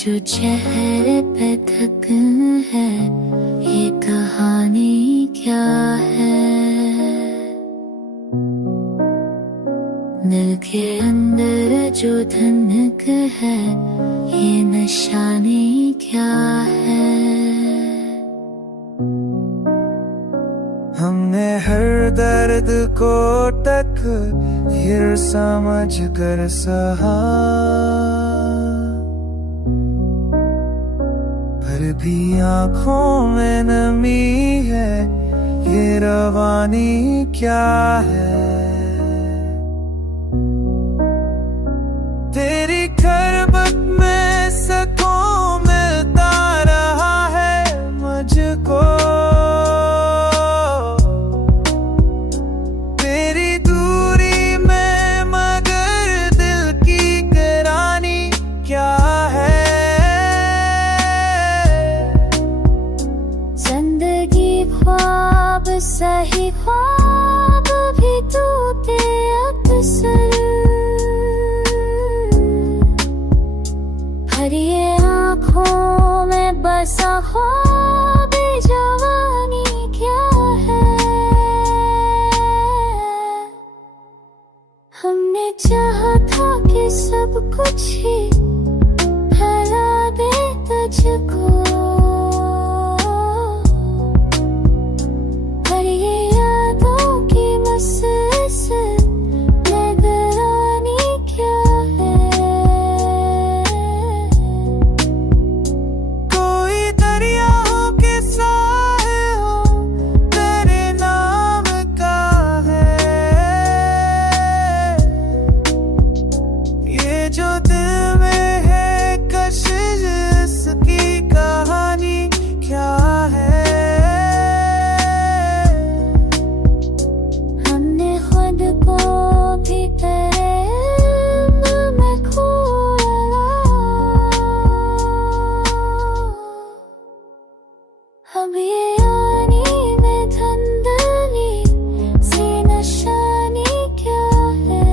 जो चेहरे पे थक है, ये कहानी क्या है। दिल के अंदर जो धनक है, ये निशानी क्या है। हमने हर दर्द को तक फिर समझ कर सहा, पर भी आँखों में नमी है, ये रवानी क्या है। तेरी खरबत में सुकून मिलता रहा है मुझको, तेरी दूरी में मगर दिल की गिरानी क्या है। जिंदगी ख्वाब सही ख्वाब भी टूटे अक्सर, हर ये आँखों में बसा ख्वाब जवानी क्या है। हमने चाहा था कि सब कुछ ही फैला दे तुझको, पर ये यादों की मुसलसल निगरानी क्या है। कोई दरियाओं के साहिल हो, तेरे नाम का है। ये जो दिल में है कशिश, इसकी कहानी क्या है। हमने खुद को भी तेरे इल्म में खोया, अब ये आनी में धंधली सी निशानी क्या है।